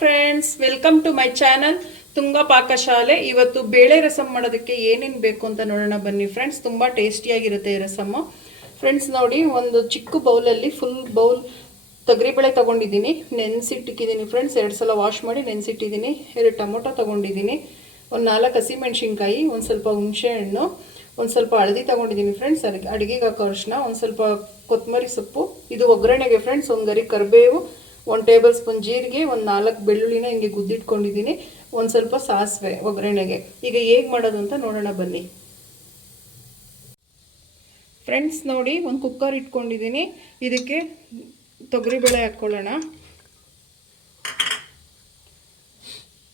Friends, welcome to my channel Tunga Pakashale. ಇವತ್ತು ಬೇಳೆ ರಸಮ್ ಮಾಡೋದಕ್ಕೆ ಏನೇನು ಬೇಕು ಅಂತ ನೋಡೋಣ ಬನ್ನಿ ಫ್ರೆಂಡ್ಸ್. ತುಂಬ ಟೇಸ್ಟಿಯಾಗಿರುತ್ತೆ ಈ ರಸಮ್ಮು. ಫ್ರೆಂಡ್ಸ್ ನೋಡಿ, ಒಂದು ಚಿಕ್ಕ ಬೌಲಲ್ಲಿ ಫುಲ್ ಬೌಲ್ ತೊಗರಿಬೇಳೆ ತೊಗೊಂಡಿದ್ದೀನಿ, ನೆನೆಸಿಟ್ಟಿದ್ದೀನಿ ಫ್ರೆಂಡ್ಸ್. 2 ಸಲ ವಾಶ್ ಮಾಡಿ ನೆನೆಸಿಟ್ಟಿದ್ದೀನಿ. 2 ಟೊಮೊಟೊ ತೊಗೊಂಡಿದ್ದೀನಿ, ಒಂದು 4 ಹಸಿಮೆಣ್ಸಿನ್ಕಾಯಿ, ಒಂದು ಸ್ವಲ್ಪ ಹುಣಸೆ ಹಣ್ಣು, ಒಂದು ಸ್ವಲ್ಪ ಹಳದಿ ತೊಗೊಂಡಿದ್ದೀನಿ ಫ್ರೆಂಡ್ಸ್, ಅಡುಗೆಗೆ ಹಾಕೋ ಅರಿಶಿನ, ಒಂದು ಸ್ವಲ್ಪ ಕೊತ್ತಂಬರಿ ಸೊಪ್ಪು, ಇದು ಒಗ್ಗರಣೆಗೆ ಫ್ರೆಂಡ್ಸ್. ಒಂದು ಗರಿ ಕರಿಬೇವು, 1 ಟೇಬಲ್ ಸ್ಪೂನ್ ಜೀರಿಗೆ, ಒಂದು 4 ಬೆಳ್ಳುಳ್ಳಿನ ಹಿಂಗೆ ಗುದ್ದಿಟ್ಕೊಂಡಿದ್ದೀನಿ, ಒಂದು ಸ್ವಲ್ಪ ಸಾಸಿವೆ ಒಗ್ಗರಣೆಗೆ. ಈಗ ಹೇಗೆ ಮಾಡೋದು ಅಂತ ನೋಡೋಣ ಬನ್ನಿ ಫ್ರೆಂಡ್ಸ್. ನೋಡಿ, ಒಂದು ಕುಕ್ಕರ್ ಇಟ್ಕೊಂಡಿದ್ದೀನಿ, ಇದಕ್ಕೆ ತೊಗರಿಬೇಳೆ ಹಾಕ್ಕೊಳ್ಳೋಣ.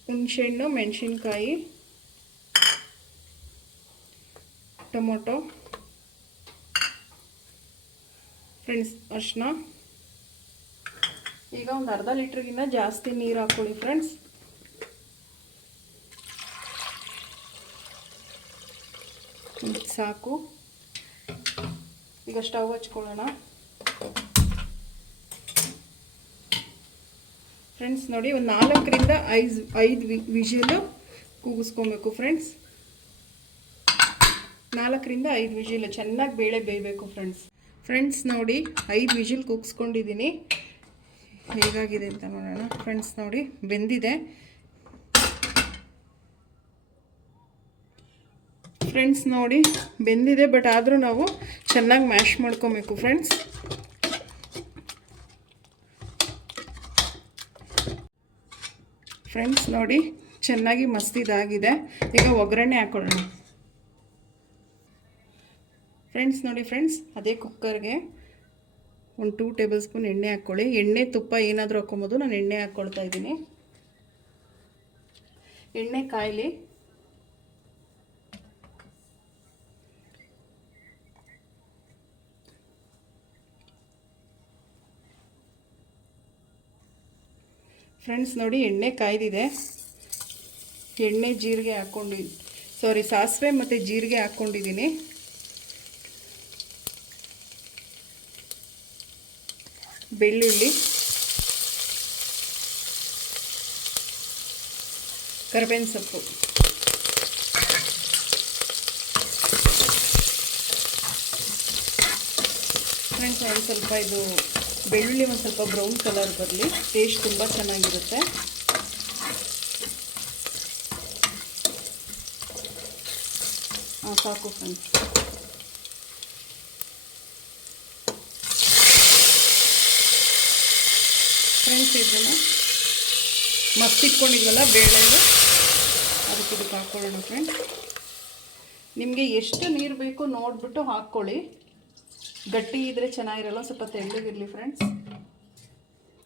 ಹುಣಸೆಹಣ್ಣು, ಮೆಣಸಿನ್ಕಾಯಿ, ಟೊಮೊಟೊ ಫ್ರೆಂಡ್ಸ್, ಅರಿಶಿನ. ಈಗ ಒಂದು ಅರ್ಧ ಲೀಟ್ರಿಗಿಂತ ಜಾಸ್ತಿ ನೀರು ಹಾಕ್ಕೊಳ್ಳಿ ಫ್ರೆಂಡ್ಸ್. ಸಾಕು. ಈಗ ಸ್ಟವ್ ಹಚ್ಕೊಳ್ಳೋಣ ಫ್ರೆಂಡ್ಸ್. ನೋಡಿ, ಒಂದು 4ರಿಂದ 5 ವಿಜಿಲು ಕೂಗಿಸ್ಕೊಬೇಕು ಫ್ರೆಂಡ್ಸ್. 4ರಿಂದ 5 ವಿಜಿಲು ಚೆನ್ನಾಗಿ ಬೇಳೆ ಬೇಯಬೇಕು ಫ್ರೆಂಡ್ಸ್. ನೋಡಿ, 5 ವಿಜಿಲ್ ಕೂಗಿಸ್ಕೊಂಡಿದ್ದೀನಿ. ಹೇಗಾಗಿದೆ ಅಂತ ನೋಡೋಣ ಫ್ರೆಂಡ್ಸ್. ನೋಡಿ, ಬೆಂದಿದೆ ಫ್ರೆಂಡ್ಸ್. ನೋಡಿ, ಬೆಂದಿದೆ, ಬಟ್ ಆದರೂ ನಾವು ಚೆನ್ನಾಗಿ ಮ್ಯಾಶ್ ಮಾಡ್ಕೊಬೇಕು ಫ್ರೆಂಡ್ಸ್. ನೋಡಿ, ಚೆನ್ನಾಗಿ ಮಸ್ತಿದಾಗಿದೆ. ಈಗ ಒಗ್ಗರಣೆ ಹಾಕೊಳ್ಳೋಣ ಫ್ರೆಂಡ್ಸ್. ನೋಡಿ ಫ್ರೆಂಡ್ಸ್, ಅದೇ ಕುಕ್ಕರ್ಗೆ ಒಂದು 2 ಟೇಬಲ್ ಸ್ಪೂನ್ ಎಣ್ಣೆ ಹಾಕ್ಕೊಳ್ಳಿ. ಎಣ್ಣೆ ತುಪ್ಪ ಏನಾದರೂ ಹಾಕ್ಕೊಬೋದು, ನಾನು ಎಣ್ಣೆ ಹಾಕ್ಕೊಳ್ತಾ ಇದ್ದೀನಿ. ಎಣ್ಣೆ ಕಾಯಲಿ. ಫ್ರೆಂಡ್ಸ್ ನೋಡಿ, ಎಣ್ಣೆ ಕಾಯ್ದಿದೆ. ಎಣ್ಣೆ ಜೀರಿಗೆ ಸಾಸಿವೆ ಮತ್ತು ಜೀರಿಗೆ ಹಾಕ್ಕೊಂಡಿದ್ದೀನಿ. ಬೆಳ್ಳುಳ್ಳಿ, ಕರಿಬೇವಿನ ಸೊಪ್ಪು, ಫ್ರೆಂಡ್ಸ್. ಒಂದು ಸ್ವಲ್ಪ ಇದು ಬೆಳ್ಳುಳ್ಳಿ ಒಂದು ಸ್ವಲ್ಪ ಬ್ರೌನ್ ಕಲರ್ ಬರಲಿ, ಟೇಸ್ಟ್ ತುಂಬ ಚೆನ್ನಾಗಿರುತ್ತೆ. ಸಾಕು ಫ್ರೆಂಡ್ಸ್. ಇದನ್ನು ಮಸ್ತಿಟ್ಕೊಂಡಿದ್ವಲ್ಲ ಬೇಳೆದು, ಅದಕ್ಕೆ ಇದಕ್ಕೆ ಹಾಕ್ಕೊಳ್ಳೋಣ ಫ್ರೆಂಡ್ಸ್. ನಿಮಗೆ ಎಷ್ಟು ನೀರು ಬೇಕೋ ನೋಡಿಬಿಟ್ಟು ಹಾಕ್ಕೊಳ್ಳಿ. ಗಟ್ಟಿ ಇದ್ದರೆ ಚೆನ್ನಾಗಿರಲ್ಲ, ಸ್ವಲ್ಪ ತೆಳ್ಳಗಿರಲಿ ಫ್ರೆಂಡ್ಸ್.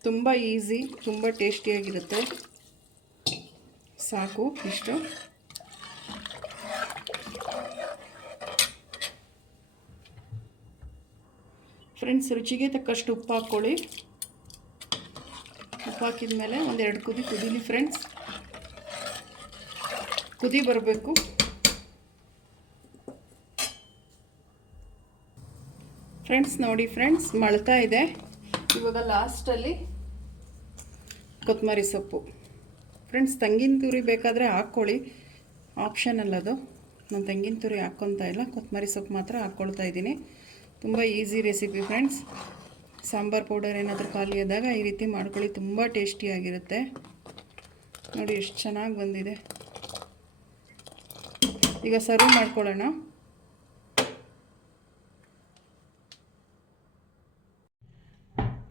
ತುಂಬ ಈಸಿ, ತುಂಬ ಟೇಸ್ಟಿಯಾಗಿರುತ್ತೆ. ಸಾಕು ಇಷ್ಟು. ಫ್ರೆಂಡ್ಸ್, ರುಚಿಗೆ ತಕ್ಕಷ್ಟು ಉಪ್ಪು ಹಾಕ್ಕೊಳ್ಳಿ. ಉಪ್ಪು ಹಾಕಿದ ಮೇಲೆ 1-2 ಕುದೀಲಿ ಫ್ರೆಂಡ್ಸ್. ಕುದಿ ಬರಬೇಕು. ಫ್ರೆಂಡ್ಸ್ ನೋಡಿ ಫ್ರೆಂಡ್ಸ್, ಮಳ್ತಾ ಇದೆ. ಇವಾಗ ಲಾಸ್ಟಲ್ಲಿ ಕೊತ್ತಂಬರಿ ಸೊಪ್ಪು ಫ್ರೆಂಡ್ಸ್. ತೆಂಗಿನ ತುರಿ ಬೇಕಾದರೆ ಹಾಕ್ಕೊಳ್ಳಿ, ಆಪ್ಷನಲ್ ಅದು. ನಾನು ತೆಂಗಿನ ತುರಿ ಹಾಕ್ಕೊತಾ ಇಲ್ಲ, ಕೊತ್ತಂಬರಿ ಸೊಪ್ಪು ಮಾತ್ರ ಹಾಕ್ಕೊಳ್ತಾ ಇದ್ದೀನಿ. ತುಂಬ easy recipe friends. Sambar powder ಏನಾದರೂ ಖಾಲಿ ಆದಾಗ ಈ ರೀತಿ ಮಾಡ್ಕೊಳ್ಳಿ, ತುಂಬ ಟೇಸ್ಟಿಯಾಗಿರುತ್ತೆ. ನೋಡಿ ಎಷ್ಟು ಚೆನ್ನಾಗಿ ಬಂದಿದೆ. ಈಗ ಸರ್ವ್ ಮಾಡ್ಕೊಳ್ಳೋಣ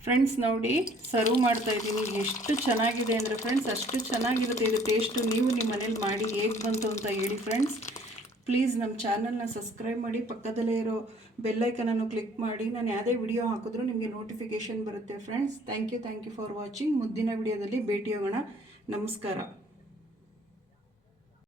ಫ್ರೆಂಡ್ಸ್. ನೋಡಿ, ಸರ್ವ್ ಮಾಡ್ತಾ ಇದ್ದೀನಿ. ಎಷ್ಟು ಚೆನ್ನಾಗಿದೆ ಅಂದರೆ ಫ್ರೆಂಡ್ಸ್, ಅಷ್ಟು ಚೆನ್ನಾಗಿರುತ್ತೆ ಇದು ಟೇಸ್ಟು. ನೀವು ನಿಮ್ಮ ಮನೇಲಿ ಮಾಡಿ ಹೇಗೆ ಬಂತು ಅಂತ ಹೇಳಿ ಫ್ರೆಂಡ್ಸ್. ಪ್ಲೀಸ್ ನಮ್ಮ ಚಾನಲ್ನ ಸಬ್ಸ್ಕ್ರೈಬ್ ಮಾಡಿ, ಪಕ್ಕದಲ್ಲೇ ಇರೋ ಬೆಲ್ಲೈಕನನ್ನು ಕ್ಲಿಕ್ ಮಾಡಿ. ನಾನು ಯಾವುದೇ ವಿಡಿಯೋ ಹಾಕಿದ್ರೂ ನಿಮಗೆ ನೋಟಿಫಿಕೇಷನ್ ಬರುತ್ತೆ friends. Thank you for watching. ಮುಂದಿನ ವಿಡಿಯೋದಲ್ಲಿ ಭೇಟಿಯಾಗೋಣ. ನಮಸ್ಕಾರ.